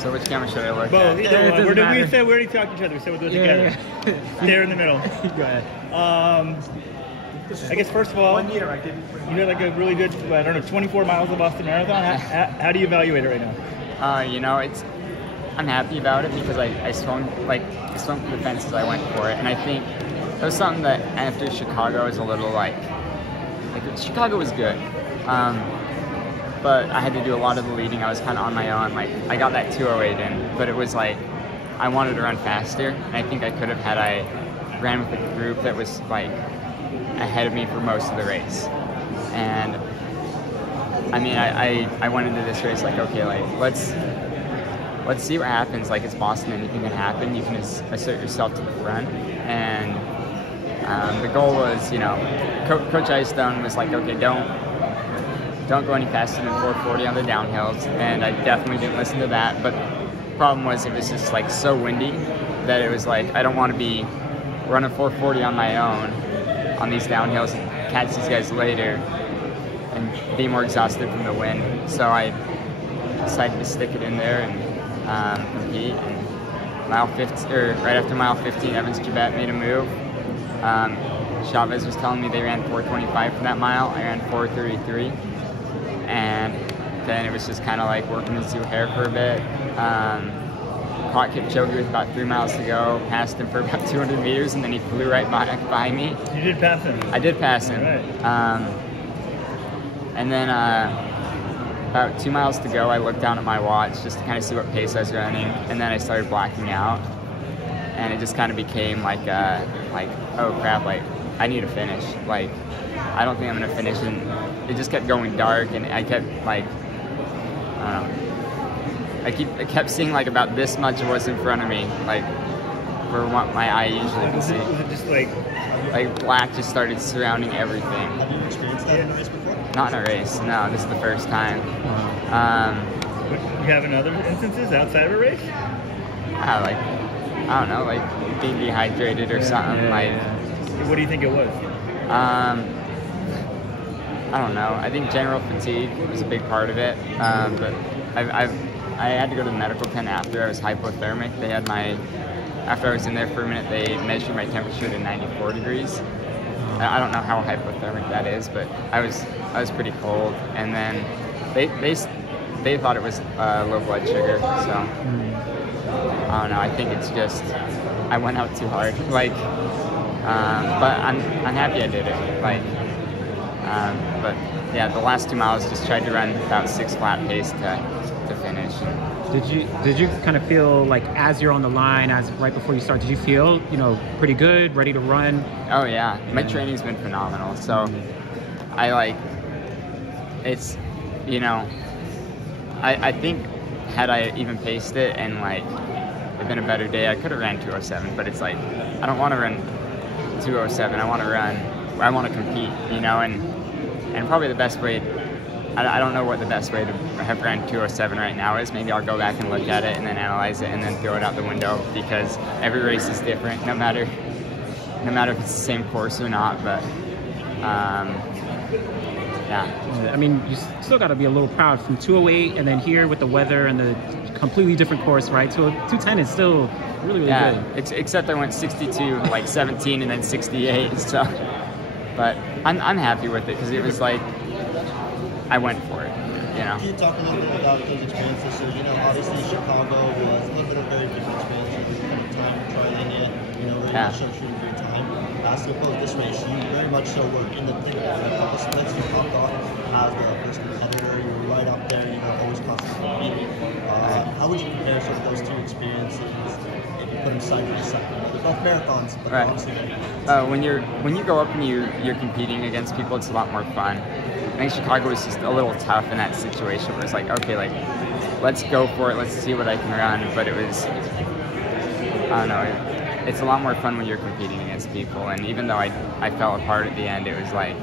So which camera should I look Both. at? Either one. We already talked to each other. We said we'll do it together. Yeah. There in the middle. Go ahead. I guess first of all, 1 year I did. you did like a really good, I don't know, 24 miles of Boston Marathon. How do you evaluate it right now? You know, I'm happy about it because I swung for the fences. I went for it, and I think it was something that after Chicago was a little like Chicago was good, but I had to do a lot of the leading. I was kind of on my own. Like I got that 2:08 in, but it was like I wanted to run faster, and I think I could have had I ran with a group that was like ahead of me for most of the race. And I mean, I went into this race like, okay, like let's see what happens. Like it's Boston, anything can happen. You can assert yourself to the front. And the goal was, you know, Coach Icestone was like, okay, don't go any faster than 440 on the downhills. And I definitely didn't listen to that. But the problem was it was just like so windy that it was like I don't want to be running 440 on my own on these downhills and catch these guys later and be more exhausted from the wind. So I decided to stick it in there and compete. And mile 15, or right after mile 15, Evans Jabet made a move. Chavez was telling me they ran 4:25 for that mile. I ran 4:33, and then it was just kind of like working into hair for a bit. Caught Kipchoge with about 3 miles to go, passed him for about 200 meters, and then he flew right by me. You did pass him. I did pass him. Right. And then about 2 miles to go, I looked down at my watch just to kind of see what pace I was running, and then I started blacking out. And it just kind of became like, oh crap, like I need to finish. Like I don't think I'm gonna finish, and it just kept going dark, and I kept like, I don't know. I kept seeing like about this much of what's in front of me, like for what my eye usually can see. Was it just like black just started surrounding everything. Have you experienced that in a race before? Not in a race, no. This is the first time. you have in other instances outside of a race? Yeah, like I don't know, like being dehydrated or something. Like, what do you think it was? I don't know. I think general fatigue was a big part of it, but I had to go to the medical tent after. I was hypothermic. They had after I was in there for a minute, they measured my temperature to 94 degrees. I don't know how hypothermic that is, but I was pretty cold. And then they thought it was low blood sugar. So I don't know. I think it's just I went out too hard. Like, but I'm happy I did it. Like, but yeah, the last 2 miles just tried to run about 6 flat pace to finish. Did you kind of feel like as you're on the line, as right before you start, did you feel, you know, pretty good, ready to run? Oh yeah, my training's been phenomenal. So I like, it's, you know, I think had I even paced it and like it'd been a better day, I could have ran 2:07. But it's like I don't want to run 2:07. I want to compete, you know, and probably the best way. I don't know what the best way to have ran 2:07 right now is. Maybe I'll go back and look at it and then analyze it and then throw it out the window, because every race is different, no matter if it's the same course or not. But yeah. I mean, you still got to be a little proud from 2:08, and then here with the weather and the completely different course, right? 2:10 is still really good. Except I went 62, like 17, and then 68. So, but I'm happy with it because it was like I went for it, you know. Can you talk a little bit about those experiences? So, you know, obviously Chicago was a little bit of a very different experience. You kind of time trialing it, you know, really much so shooting your time. As opposed to this race, you very much so were in the thick of it. Obviously, you popped off as the first competitor. You were right up there, you know, always constantly competing. How would you compare sort of those two experiences if you put them side by side? They're both marathons, but right. obviously when you go up and you're competing against people, it's a lot more fun. I think Chicago was just a little tough in that situation where it's like, okay, like, let's go for it, let's see what I can run. But it was, I don't know, it's a lot more fun when you're competing against people. And even though I fell apart at the end, it was like,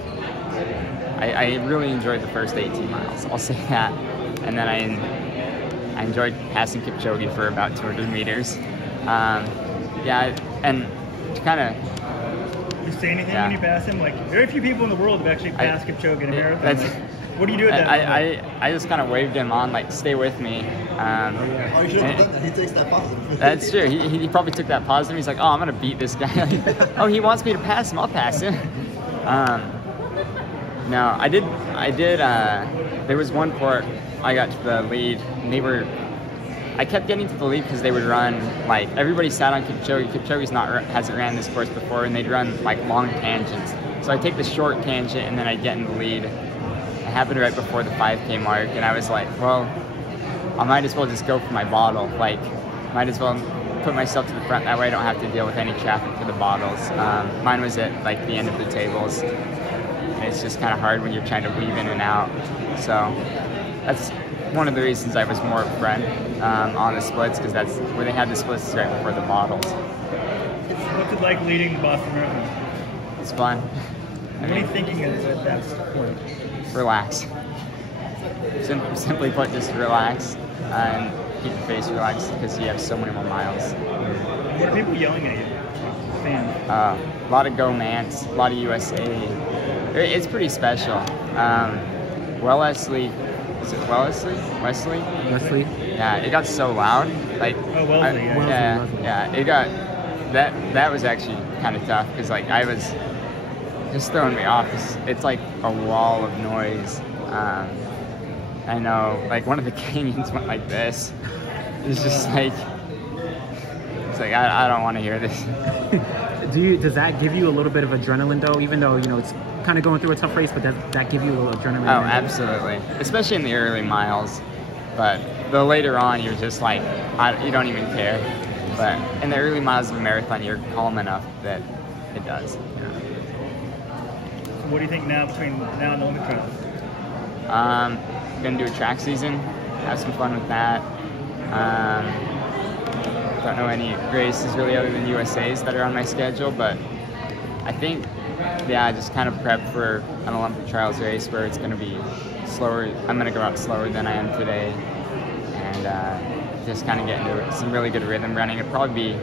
I really enjoyed the first 18 miles, I'll say that. And then I enjoyed passing Kipchoge for about 200 meters. Yeah, and to kind of... You say anything when you pass him? Like, very few people in the world have actually passed Kipchoge in a marathon. What do you do at that? I just kind of waved him on, like, stay with me. Oh, you should have done that. He takes that positive. That's true. He probably took that positive. He's like, oh, I'm gonna beat this guy. Oh, he wants me to pass him. I'll pass him. No, I did. There was one part I got to the lead, and I kept getting to the lead because they would run, like, everybody sat on Kipchoge. Kipchoge's hasn't ran this course before, and they'd run like long tangents. So I take the short tangent, and then I get in the lead. It happened right before the 5K mark, and I was like, well, I might as well just go for my bottle. Like, might as well put myself to the front. That way I don't have to deal with any traffic for the bottles. Mine was at like the end of the tables. And it's just kind of hard when you're trying to weave in and out. So that's one of the reasons I was more front on the splits, because that's where they had the splits right before the bottles. What's it like leading the Boston Marathon? It's fun. What are you thinking at that point? Relax. Simply put, just relax and keep your face relaxed, because you have so many more miles. What are people yelling at you? Fans? A lot of Go Mantz, a lot of USA. It's pretty special. Wellesley, is it Wellesley? Wesley? Yeah, it got so loud. Like, Wellesley, yeah. It got that was actually kind of tough, because like I was just throwing me off. It's like a wall of noise. I know, like one of the canyons went like this. It's just like, it's like I don't want to hear this. Does that give you a little bit of adrenaline though, even though it's kind of going through a tough race, but does that give you a little adrenaline? Oh, absolutely, especially in the early miles. But the later on, you're just like, you don't even care. But in the early miles of a marathon, you're calm enough that it does. So what do you think now between now and the Olympic trials? Gonna do a track season, have some fun with that. Don't know any races really other than USA's that are on my schedule, but I think, yeah, just kind of prep for an Olympic trials race where it's gonna be slower. I'm gonna go out slower than I am today, and just kind of get into some really good rhythm running. I'll probably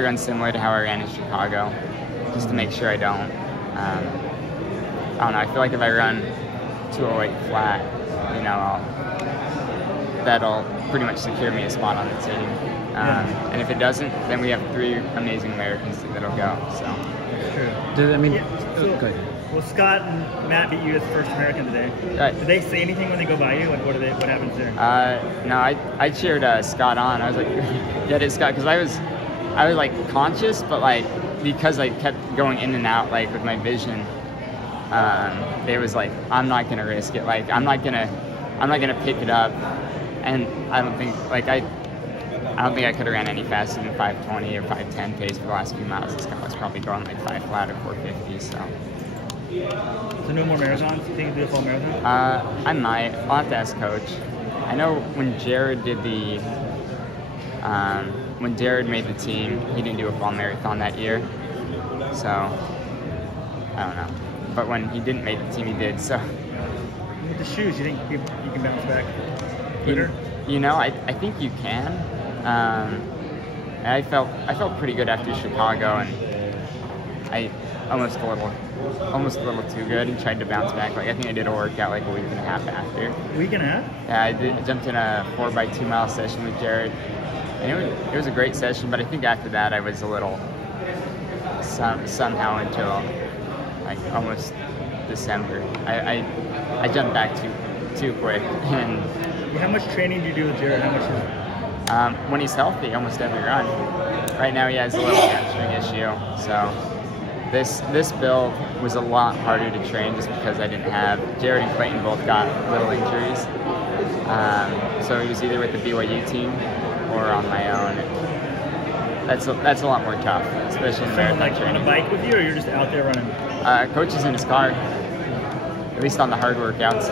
run similar to how I ran in Chicago, just to make sure I don't. I don't know. I feel like if I run 208 flat, that'll pretty much secure me a spot on the team. And if it doesn't, then we have 3 amazing Americans that'll go. So. True. Good. Well, Scott and Matt beat you as the first American today. Right. Did they say anything when they go by you? Like, what happens there? No, I cheered Scott on. I was like, "Get it, Scott," because I was like conscious, but like because I kept going in and out like with my vision. It was like, I'm not gonna risk it. Like I'm not gonna pick it up, and I don't think I could have ran any faster than 5:20 or 5:10 pace for the last few miles. This guy was probably going like 5 flat or 4:50. So no more marathons? You think you'll do a full marathon? I might. I'll have to ask Coach. I know when Jared did when Jared made the team, he didn't do a full marathon that year. So I don't know. But when he didn't make the team, he did. So with the shoes, you think you can bounce back quicker? I think you can. I felt pretty good after Chicago, and I almost a little too good, and tried to bounce back. Like I think I did a workout like a week and a half after. Week and a half? Yeah, I jumped in a 4x2 mile session with Jared, and it was a great session. But I think after that, I was a little somehow until like almost December. I jumped back too quick. And how much training do you do with Jared? How much is it? When he's healthy, almost every run. Right now he has a little hamstring issue, so this build was a lot harder to train just because I didn't have Jared and Clayton both got little injuries. So he was either with the BYU team or on my own. That's a lot more tough, especially in marathon like training. on a bike with you, or you're just out there running? Coach is in his car, at least on the hard workouts.